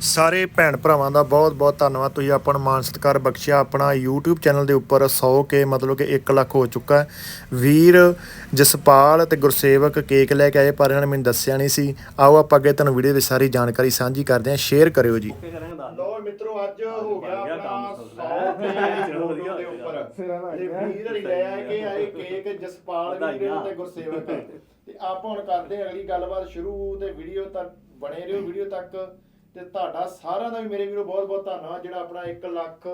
ਸਾਰੇ ਭੈਣ ਭਰਾਵਾਂ ਦਾ ਬਹੁਤ ਬਹੁਤ ਧੰਨਵਾਦ। ਤੁਸੀਂ ਆਪਾਂ ਨੂੰ ਮਾਨ ਸਤਿਕਾਰ ਬਖਸ਼ਿਆ। ਆਪਣਾ YouTube ਚੈਨਲ ਦੇ ਉੱਪਰ 100 ਕੇ ਮਤਲਬ ਕਿ 1 ਲੱਖ ਹੋ ਚੁੱਕਾ ਹੈ। ਵੀਰ ਜਸਪਾਲ ਤੇ ਗੁਰਸੇਵਕ ਕੇਕ ਲੈ ਕੇ ਆਏ ਪਰ ਇਹਨਾਂ ਨੇ ਮੈਨੂੰ ਦੱਸਿਆ ਨਹੀਂ ਸੀ। ਆਓ ਆਪਾਂ ਅੱਗੇ ਤੁਹਾਨੂੰ ਵੀਡੀਓ ਵਿੱਚ ਸਾਰੀ ਜਾਣਕਾਰੀ ਸਾਂਝੀ ਕਰਦੇ ਹਾਂ। ਸ਼ੇਅਰ ਕਰਿਓ ਜੀ। ਲੋ ਮਿੱਤਰੋ ਅੱਜ ਹੋ ਗਿਆ ਬਣ ਗਿਆ ਆਪਣਾ ਕੰਮ। 100 ਕੇ ਚਲੋ ਵਧੀਆ। ਦੇ ਹੋ ਗਿਆ। ਉੱਪਰ। ਸਿਰਾਂ ਲੱਗ ਤੇ ਗਿਆ। ਵੀਰ ਹਰੀ ਲੈ ਆਏ ਕਿ ਆਏ ਕੇਕ ਜਸਪਾਲ ਵੀਰ ਵਧਾਈਆਂ। ਤੇ ਗੁਰਸੇਵਕ। ਤੇ ਆਪਾਂ ਹੁਣ ਕਰਦੇ ਅਗਲੀ ਗੱਲਬਾਤ ਸ਼ੁਰੂ ਤੇ ਵੀਡੀਓ ਤੱਕ ਬਣੇ ਰਹੋ। ਵੀਡੀਓ ਤੱਕ ਤੇ ਤੁਹਾਡਾ ਸਾਰਿਆਂ ਦਾ ਵੀ ਮੇਰੇ ਵੀਰੋ ਬਹੁਤ ਬਹੁਤ ਧੰਨਵਾਦ ਜਿਹੜਾ ਆਪਣਾ 1 ਲੱਖ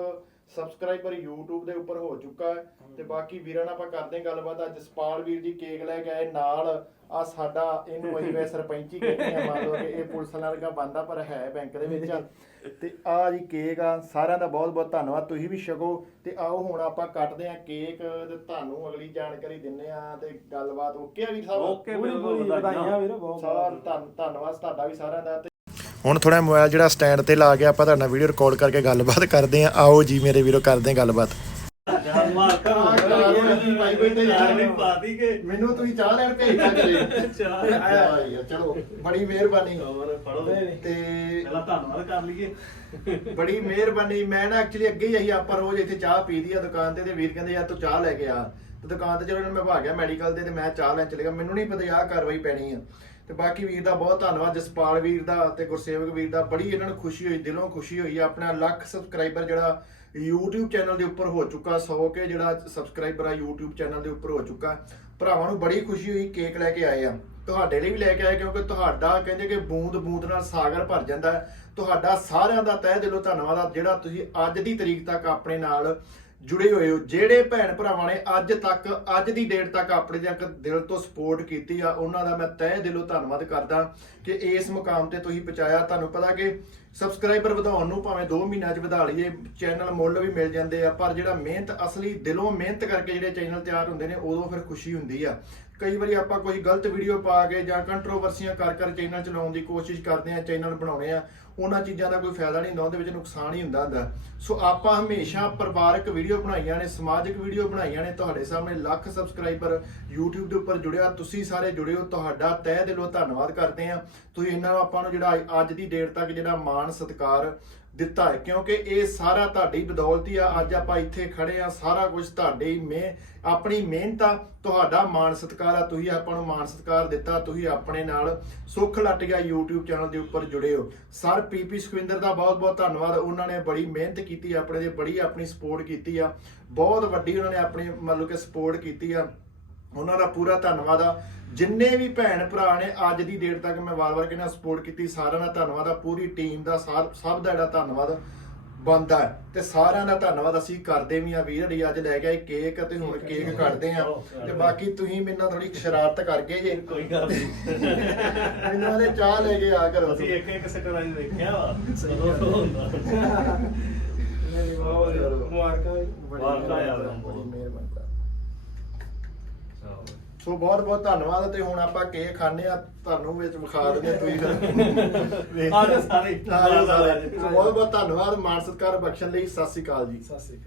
ਸਬਸਕ੍ਰਾਈਬਰ YouTube ਦੇ ਉੱਪਰ ਹੋ ਚੁੱਕਾ ਹੈ। ਤੇ ਬਾਕੀ ਵੀਰਾਂ ਨਾਲ ਆਪਾਂ ਕਰਦੇ ਹਾਂ ਗੱਲਬਾਤ। ਅੱਜ ਜਸਪਾਲ ਵੀਰ ਜੀ ਕੇਕ ਲੈ ਕੇ ਆਏ ਨਾਲ। ਆ ਸਾਡਾ ਇਹਨੂੰ ਅਸੀਂ ਵੇ ਸਰਪੰਚੀ ਕਹਿੰਦੇ ਆ ਮੰਨ ਲਓ ਕਿ ਇਹ ਪੁਲਿਸ ਨਾਲ ਦਾ ਬੰਦਾ ਪਰ ਹੈ ਬੈਂਕ ਦੇ ਵਿੱਚ। ਤੇ ਆ ਜੀ ਕੇਕ ਆ ਸਾਰਿਆਂ ਦਾ ਬਹੁਤ ਬਹੁਤ ਧੰਨਵਾਦ। ਤੁਸੀਂ ਵੀ ਛਕੋ ਤੇ ਆਓ ਹੁਣ ਆਪਾਂ ਕੱਟਦੇ ਆ ਕੇਕ ਤੇ ਤੁਹਾਨੂੰ ਅਗਲੀ ਜਾਣਕਾਰੀ ਦਿੰਨੇ ਆ ਤੇ ਗੱਲਬਾਤ। ਓਕੇ ਆ ਵੀਰ ਸਾਹਿਬ? ਓਕੇ ਪੂਰੀ ਬਿਲਕੁਲ ਪੂਰੀ ਵਧਾਈਆਂ ਵੀਰ ਬਹੁਤ ਸਾਰ ਧੰਨ ਧੰਨਵਾਦ ਤੁਹਾਡਾ ਵੀ ਸਾਰਿਆਂ ਦਾ। ਤੇ ਹੁਣ ਥੋੜਾ ਮੋਬਾਈਲ ਜਿਹੜਾ ਸਟੈਂਡ ਤੇ ਲਾ ਕੇ ਆਪਾਂ ਤੁਹਾਡਾ ਵੀਡੀਓ ਰਿਕਾਰਡ ਕਰਕੇ ਗੱਲਬਾਤ ਕਰਦੇ ਹਾਂ। ਆਓ ਜੀ ਮੇਰੇ ਵੀਰੋ, ਕਰਦੇ ਹਾਂ ਗੱਲਬਾਤ। ਯਾਰ ਜੀ, ਭਾਈ ਤੇ ਯਾਰ ਨਹੀਂ ਪਾਤੀ ਕੇ ਮੈਨੂੰ ਤੁਸੀਂ ਚਾਹ ਲੈਣ ਭੇਜਿਆ ਕਰੇ ਚਾਹ ਆਇਆ ਯਾਰ, ਚਲੋ ਬੜੀ ਮਿਹਰਬਾਨੀ। ਹੋਰ ਫੜੋ। ਤੇ ਪਹਿਲਾਂ ਧੰਨਵਾਦ ਕਰ ਲਈਏ। ਬੜੀ ਮਿਹਰਬਾਨੀ। ਮੈਂ ਨਾ ਐਕਚੁਅਲੀ ਅੱਗੇ ਹੀ ਆਹੀ ਆਪਾਂ ਰੋਜ਼ ਇੱਥੇ ਚਾਹ ਪੀਦੀ ਆ ਦੁਕਾਨ ਤੇ ਤੇ ਵੀਰ ਕਹਿੰਦੇ ਯਾਰ ਤੂੰ ਚਾਹ ਲੈ ਕੇ ਆ। ਤੇ ਦੁਕਾਨ ਤੇ ਚਲੋ ਇਹਨਾਂ ਨੂੰ ਮੈਂ ਭਾਗ ਗਿਆ ਮੈਡੀਕਲ ਦੇ ਤੇ ਮੈਂ ਚਾਹ ਲੈਣ ਚਲੇ ਗਿਆ। ਮੈਨੂੰ ਨਹੀਂ ਪਤਾ ਆਹ ਕਾਰਵਾਈ ਪੈਣੀ ਆ। ਤੇ ਬਾਕੀ ਵੀਰ ਦਾ ਬਹੁਤ ਧੰਨਵਾਦ। ਜਸਪਾਲ ਵੀਰ ਦਾ ਤੇ ਗੁਰਸੇਵਕ ਵੀਰ ਦਾ ਬੜੀ ਇਹਨਾਂ ਨੂੰ ਖੁਸ਼ੀ ਹੋਈ ਦਿਲੋਂ ਖੁਸ਼ੀ ਹੋਈ ਆ। ਆਪਣਾ ਲੱਖ ਸਬਸਕ੍ਰਾਈਬਰ ਜਿਹੜਾ YouTube ਚੈਨਲ ਦੇ ਉੱਪਰ ਹੋ ਚੁੱਕਾ 100 ਕੇ ਜਿਹੜਾ ਸਬਸਕ੍ਰਾਈਬਰ ਆ YouTube ਚੈਨਲ ਦੇ ਉੱਪਰ ਹੋ ਚੁੱਕਾ। ਭਰਾਵਾਂ ਨੂੰ ਬੜੀ ਖੁਸ਼ੀ ਹੋਈ ਕੇਕ ਲੈ ਕੇ ਆਏ ਆ। ਤੁਹਾਡੇ ਲਈ ਵੀ ਲੈ ਕੇ ਆਏ, ਕਿਉਂਕਿ ਤੁਹਾਡਾ ਕਹਿੰਦੇ ਕਿ ਬੂੰਦ ਬੂੰਦ ਨਾਲ ਸਾਗਰ ਭਰ ਜਾਂਦਾ ਤੁਹਾਡਾ ਸਾਰਿਆਂ ਦਾ ਤਹਿ ਦਿਲੋਂ ਧੰਨਵਾਦ ਆ, ਜਿਹੜਾ ਤੁਸੀਂ ਅੱਜ ਦੀ ਤਰੀਕ ਤੱਕ ਆਪਣੇ ਨਾਲ ਜੁੜੇ ਹੋਏ ਹੋ। ਜਿਹੜੇ ਭੈਣ ਭਰਾਵਾਂ ਨੇ ਅੱਜ ਤੱਕ, ਅੱਜ ਦੀ ਡੇਟ ਤੱਕ ਆਪਣੇ ਜਾਂ ਦਿਲ ਤੋਂ ਸਪੋਰਟ ਕੀਤੀ ਆ, ਉਹਨਾਂ ਦਾ ਮੈਂ ਤਹਿ ਦਿਲੋਂ ਧੰਨਵਾਦ ਕਰਦਾ ਕਿ ਇਸ ਮੁਕਾਮ ਤੇ ਤੁਸੀਂ ਪਹੁੰਚਾਇਆ। ਤੁਹਾਨੂੰ ਪਤਾ ਕਿ ਸਬਸਕ੍ਰਾਈਬਰ ਵਧਾਉਣ ਨੂੰ ਭਾਵੇਂ 2 ਮਹੀਨਿਆਂ 'ਚ ਵਧਾ ਲਈਏ ਚੈਨਲ ਮੁੱਲ ਵੀ ਮਿਲ ਜਾਂਦੇ ਆ, ਪਰ ਜਿਹੜਾ ਮਿਹਨਤ, ਅਸਲੀ ਦਿਲੋਂ ਮਿਹਨਤ ਕਰਕੇ ਜਿਹੜੇ ਚੈਨਲ ਤਿਆਰ ਹੁੰਦੇ ਨੇ, ਉਦੋਂ ਫਿਰ ਖੁਸ਼ੀ ਹੁੰਦੀ ਆ। ਕਈ ਵਾਰੀ ਆਪਾਂ ਕੋਈ ਗਲਤ ਵੀਡੀਓ ਪਾ ਕੇ ਜਾਂ ਕੰਟਰੋਵਰਸੀਆਂ ਕਰ ਕਰ ਚੈਨਲ ਚਲਾਉਣ ਦੀ ਕੋਸ਼ਿਸ਼ ਕਰਦੇ ਆ ਚੈਨਲ ਬਣਾਉਣੇ ਆ ਉਹਨਾਂ ਚੀਜ਼ਾਂ ਦਾ ਕੋਈ ਫਾਇਦਾ ਨਹੀਂ ਹੁੰਦਾ, ਉਹਦੇ ਵਿੱਚ ਨੁਕਸਾਨ ਹੀ ਹੁੰਦਾ ਹੁੰਦਾ। ਸੋ ਆਪਾਂ ਹਮੇਸ਼ਾ ਪਰਿਵਾਰਕ ਵੀਡੀਓ ਬਣਾਈਆਂ ਨੇ, ਸਮਾਜਿਕ ਵੀਡੀਓ ਬਣਾਈਆਂ ਨੇ, ਤੁਹਾਡੇ ਸਾਹਮਣੇ ਲੱਖ ਸਬਸਕ੍ਰਾਈਬਰ YouTube ਦੇ ਉੱਪਰ ਜੁੜਿਆ, ਤੁਸੀਂ ਸਾਰੇ ਜੁੜਿਓ ਤੁਹਾਡਾ ਤਹਿ ਦਿਲੋਂ ਧੰਨਵਾਦ ਕਰਦੇ ਆ ਤੁਸੀਂ ਇਹਨਾਂ ਨੂੰ ਆਪਾਂ ਨੂੰ ਜਿਹੜਾ ਅੱਜ ਦੀ ਡੇਟ ਤੱਕ ਜਿਹੜਾ ਮਾਣ, ਸਤਿਕਾਰ ਦਿੱਤਾ ਹੈ, ਕਿਉਂਕਿ ਇਹ ਸਾਰਾ ਤੁਹਾਡੀ ਬਦੌਲਤ ਹੀ ਆ। ਅੱਜ ਆਪਾਂ ਇੱਥੇ ਖੜੇ ਆ ਸਾਰਾ ਕੁਝ ਤੁਹਾਡੀ ਮਿਹ ਆਪਣੀ ਮਿਹਨਤ ਆ, ਤੁਹਾਡਾ ਮਾਣ ਸਤਿਕਾਰ ਆ, ਤੁਸੀਂ ਆਪਾਂ ਨੂੰ ਮਾਣ ਸਤਿਕਾਰ ਦਿੱਤਾ, ਤੁਸੀਂ ਆਪਣੇ ਨਾਲ ਸੁੱਖ ਲੱਟ ਗਿਆ YouTube ਚੈਨਲ ਦੇ ਉੱਪਰ ਜੁੜੇ ਹੋ। ਸਰ, ਪੀਪੀ ਸੁਖਵਿੰਦਰ ਦਾ ਬਹੁਤ ਬਹੁਤ ਧੰਨਵਾਦ। ਉਹਨਾਂ ਨੇ ਬੜੀ ਮਿਹਨਤ ਕੀਤੀ, ਆਪਣੇ ਦੇ ਬੜੀ ਆਪਣੀ ਸਪੋਰਟ ਕੀਤੀ ਆ। ਬਹੁਤ ਵੱਡੀ ਉਹਨਾਂ ਨੇ ਆਪਣੀ ਮਤਲਬ ਕਿ ਸਪੋਰਟ ਕੀਤੀ ਆ। ਉਹਨਾਂ ਦਾ ਪੂਰਾ ਧੰਨਵਾਦ ਆ। ਜਿੰਨੇ ਵੀ ਭੈਣ ਭਰਾ ਨੇ ਅੱਜ ਦੀ ਡੇਟ ਤੱਕ ਮੈਂ ਵਾਰ-ਵਾਰ ਕਹਿੰਦਾ ਸਪੋਰਟ ਕੀਤੀ ਸਾਰਿਆਂ ਦਾ ਧੰਨਵਾਦ ਆ। ਪੂਰੀ ਟੀਮ ਦਾ ਸਭ ਦਾ ਜਿਹੜਾ ਧੰਨਵਾਦ ਬੰਦਾ ਤੇ ਸਾਰਿਆਂ ਦਾ ਧੰਨਵਾਦ ਅਸੀਂ ਕਰਦੇ ਵੀ ਆ ਵੀਰ ਹੜੀ ਅੱਜ ਲੈ ਕੇ ਆਏ ਕੇਕ ਤੇ ਹੁਣ ਕੇਕ ਕੱਟਦੇ ਆ। ਤੇ ਬਾਕੀ ਤੁਸੀਂ ਮੇਰੇ ਨਾਲ ਥੋੜੀ ਸ਼ਰਾਰਤ ਕਰਕੇ ਜੇ। ਕੋਈ ਗੱਲ ਨਹੀਂ। ਮੈਨੂੰ ਆਲੇ ਚਾਹ ਲੈ ਕੇ ਆ ਕਰੋ। ਅਸੀਂ ਇੱਕ ਇੱਕ ਸਟਰਾਈਜ਼ ਦੇਖਿਆ ਵਾ। ਉਦੋਂ ਹੁੰਦਾ ਨਹੀਂ ਬਹੁਤ ਮੁਬਾਰਕਾਂ। ਜੀ। ਵਾਰਤਾ ਯਾਰ। ਸੋ ਬਹੁਤ ਬਹੁਤ ਧੰਨਵਾਦ ਤੇ ਹੁਣ ਆਪਾਂ ਕੇਕ ਖਾਣੇ ਆ ਤੁਹਾਨੂੰ ਵਿੱਚ ਵਿਖਾ ਦਿੰਦੇ ਆ ਤੁਸੀਂ ਫਿਰ। ਆ ਜਾਓ ਸਾਰੇ। ਸੋ ਬਹੁਤ ਬਹੁਤ ਧੰਨਵਾਦ ਮਾਨ ਸਤਿਕਾਰ ਬਖਸ਼ਣ ਲਈ। ਸਤਿ ਸ਼੍ਰੀ ਅਕਾਲ ਜੀ। ਸਤਿ ਸ੍ਰੀ ਅਕਾਲ।